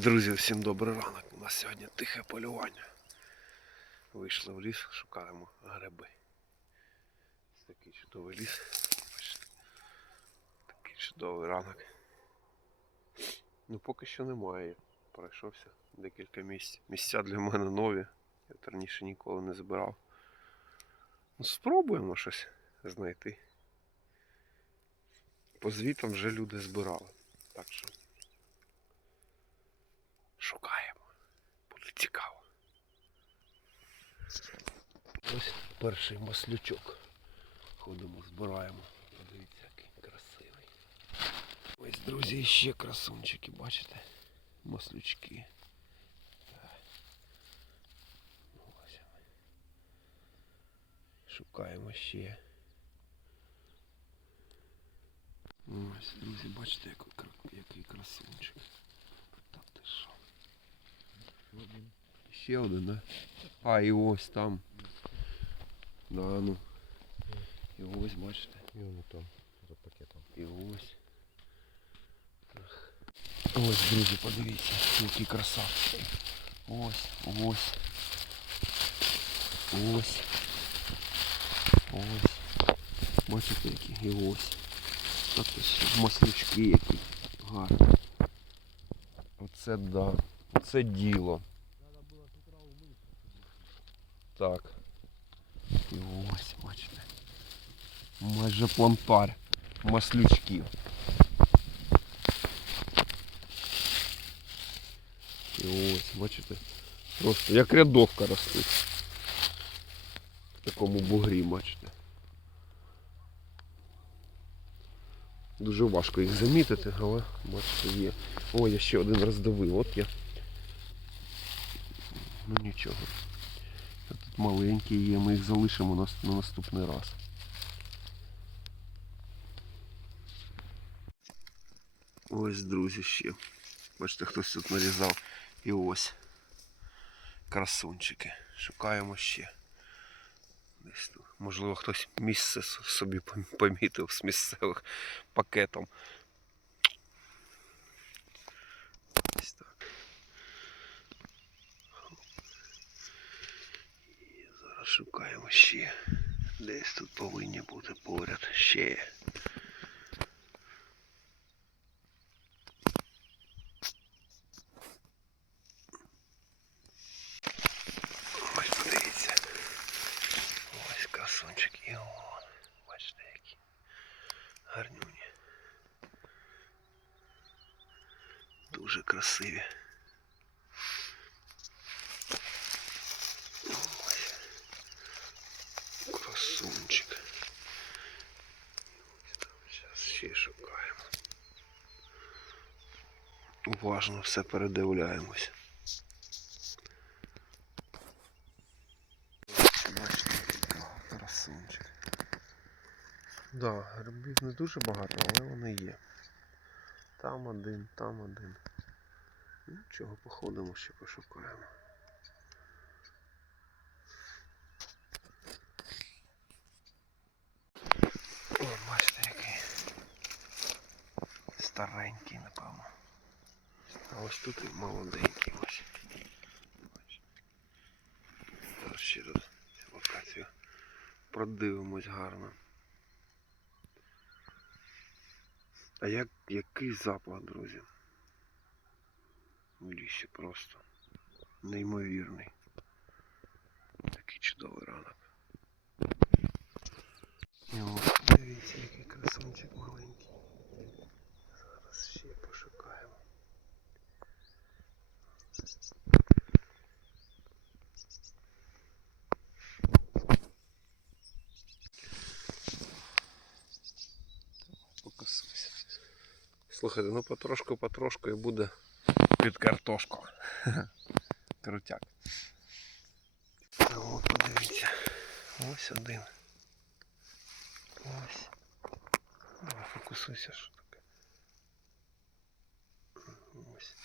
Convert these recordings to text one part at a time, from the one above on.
Друзі, всім добрий ранок. У нас сьогодні тихе полювання. Вийшли в ліс, шукаємо гриби. Ось такий чудовий ліс. Такий чудовий ранок. Ну поки що немає. Пройшовся декілька місць. Місця для мене нові. Я раніше ніколи не збирав. Ну, спробуємо щось знайти. По звітам вже люди збирали. Так що шукаємо. Буде цікаво. Ось перший маслючок. Ходимо, збираємо. Подивіться, який красивий. Ось, друзі, ще красунчики, бачите? Маслючки. Шукаємо ще. Ось, друзі, бачите, який красунчик. Ще один, да? А, і ось там. Да, ну. І ось, бачите. І воно там, за пакетом. І ось. Ах. Ось, друзі, подивіться, який красавчик. Ось, ось. Ось. Ось. Бачите, які? І ось. Та ти що, маслючки які. Гарні. Оце да. Це діло. Так. І ось, бачите. Майже плантар маслючків. І ось, бачите, просто як рядовка ростуть. В такому бугрі, бачите. Дуже важко їх замітити, але бачите, є. О, я ще один роздавив, от я. Ну нічого. Маленькі є, ми їх залишимо на наступний раз. Ось, друзі, ще. Бачите, хтось тут нарізав. І ось. Красунчики. Шукаємо ще. Десь тут. Можливо, хтось місце собі помітив з місцевих пакетом. Ось так. І зараз шукаємо ще. Десь тут повинні бути поряд ще. Ось подивіться. Ось красунчик і он. Бачите які. Гарнюні. Дуже красиві. Ось. Красунчик. Ось там зараз ще шукаємо. Уважно все передивляємось. Красунчик. Да, грибів не дуже багато, але вони є. Там один, там один. Ну, чого походимо, ще пошукаємо. О, бачите, який старенький, напевно. А ось тут і молоденький ось. Зараз ще тут локацію продивимось гарно. А як, який запах, друзі? Лісі просто неймовірний. Такий чудовий ранок. І ось дивіться, який красунчик маленький. Слухайте, ну потрошку, потрошку і буде під картошку. Крутяк. О, подивіться. Ось один. Ось. Давай фокусуйся, що таке. Ось.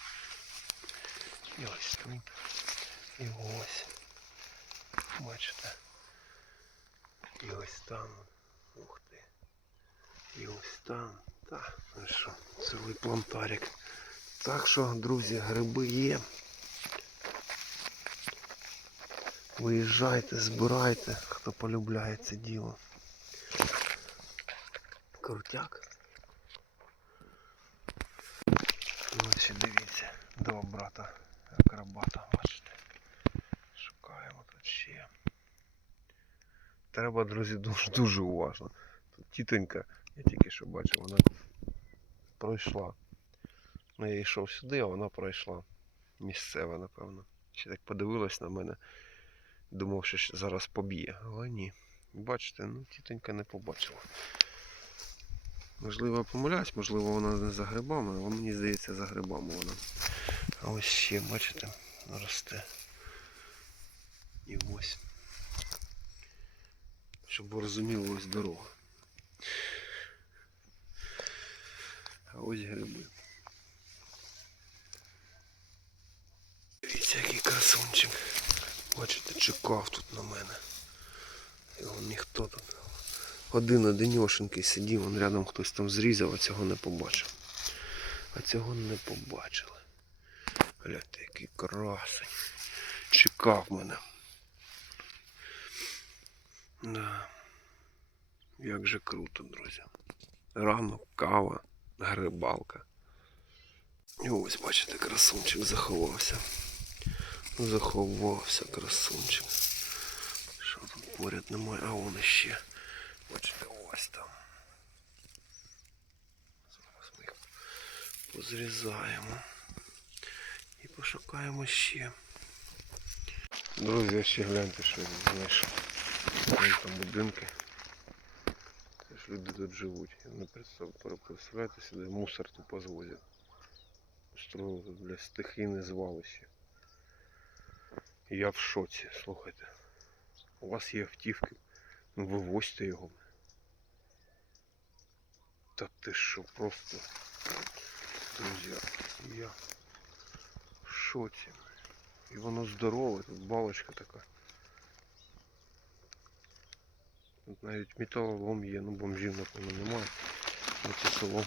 І ось тут. І ось. Бачите. І ось там. Ух ти. І ось там. Та, ну що, Цілий плантарик Так що, друзі, гриби є. Виїжджайте, збирайте, хто полюбляє це діло. Крутяк. Ось дивіться, два брата акробата, бачите. Шукаємо тут ще. Треба, друзі, дуже дуже уважно. Тут тітонька, я тільки що бачив, вона пройшла. Ну, я йшов сюди, а вона пройшла. Місцева, напевно. Ще так подивилась на мене. Думав, що зараз поб'є. Але ні. Бачите, ну тітонька не побачила. Можливо, я помиляюсь, можливо, вона не за грибами, але мені здається, за грибами вона. А ось ще, бачите, росте. І ось. Щоб розуміли, ось дорога. Ось гриби. Дивіться, який красунчик. Бачите, чекав тут на мене. Його ніхто тут. Один одиньошенький сидів, он рядом хтось там зрізав, а цього не побачив. А цього не побачили. Гляньте, який красень. Чекав мене. Да. Як же круто, друзі. Рано, кава, грибалка. І ось, бачите, красунчик заховався. Заховався красунчик. Що тут поряд немає? А вон іще. Бачите, ось там. Зараз ми їх позрізаємо. І пошукаємо ще. Друзі, ще гляньте, що я знайшов. Там будинки. Ж люди тут живуть. Я Не представ- представляєте сюди мусор тупо звозять. Устроили тут, бля, стихійне звалище. Я в шоці, слухайте. У вас є автівки. Ну вивозьте його. Та ти що, просто. Друзі, я в шоці. І воно здорове, тут балочка така. Навіть металолом є, ну бомжів напевно немає. Ну це село.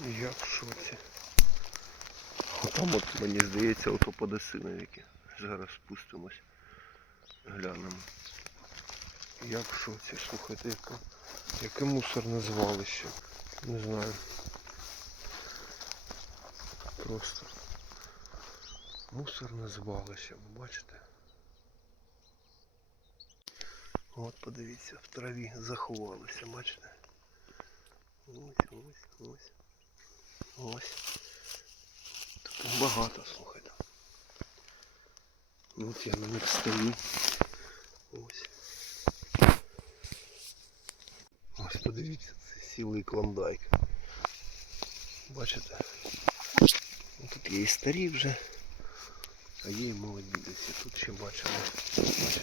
Я в шоці. Отам от мені здається ото подосиновики. Зараз спустимось. Глянемо. Я в шоці, слухайте, яке, яке мусорне звалище. Не знаю. Просто мусорне звалище, ви бачите? От подивіться, в траві заховалися, бачите? Ось, ось, ось. Ось. Тут багато, слухайте. От я на них стою. Ось. Ось подивіться, це сілий клондайк. Бачите? Тут є і старі вже, а є і молоді десь. І Тут ще бачимо. Бачите?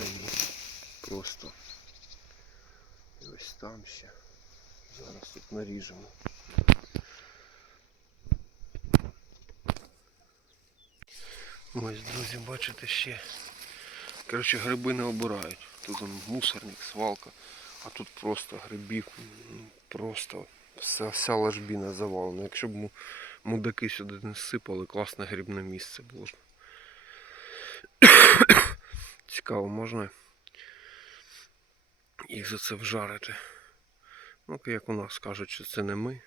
В. Просто. І ось там ще. Зараз тут наріжемо. Ось, друзі, бачите ще. Коротше, гриби не обирають. Тут он мусорник, свалка, а тут просто грибів, просто вся, вся ложбіна завалена. Якщо б мудаки сюди не сипали, класне грибне місце було. Цікаво, можна їх за це вжарити. Ну, як у нас кажуть, що це не ми.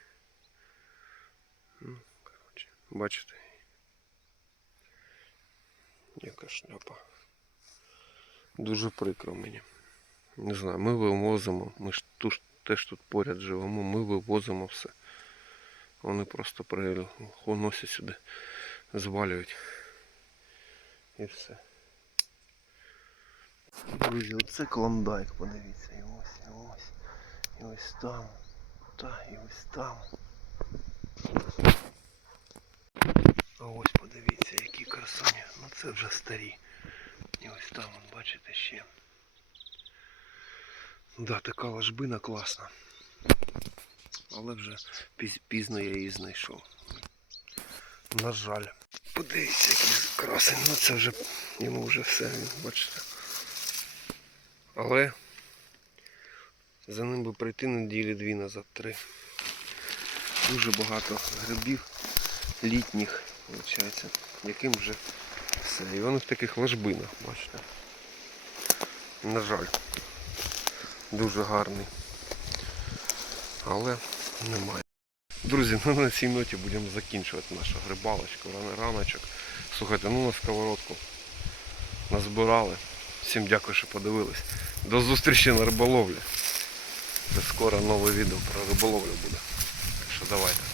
Ну, коротше, бачите. Яка шляпа. Дуже прикро мені. Не знаю, ми вивозимо, ми ж теж тут поряд живемо, ми вивозимо все. Вони просто приносять сюди, звалюють. І все. Друзі, оце клондайк, подивіться. І ось, і ось. І ось там. Та, і ось там. А ось подивіться, які красуні. Ну це вже старі. І ось там, от, бачите, ще. Да, така ложбина класна. Але вже піз- пізно я її знайшов. На жаль. Подивіться, який красень. Ну це вже йому вже все, бачите. Але За ним би прийти неділі дві назад, три. Дуже багато грибів літніх, виходить, яким вже все. І вони в таких ложбинах, бачите. На жаль. Дуже гарний. Але немає. Друзі, ну на цій ноті будемо закінчувати нашу грибалочку, рано раночок. Слухайте, ну на сковородку назбирали. Всім дякую, що подивились. До зустрічі на риболовлі. Це скоро нове відео про риболовлю буде. Так що давайте.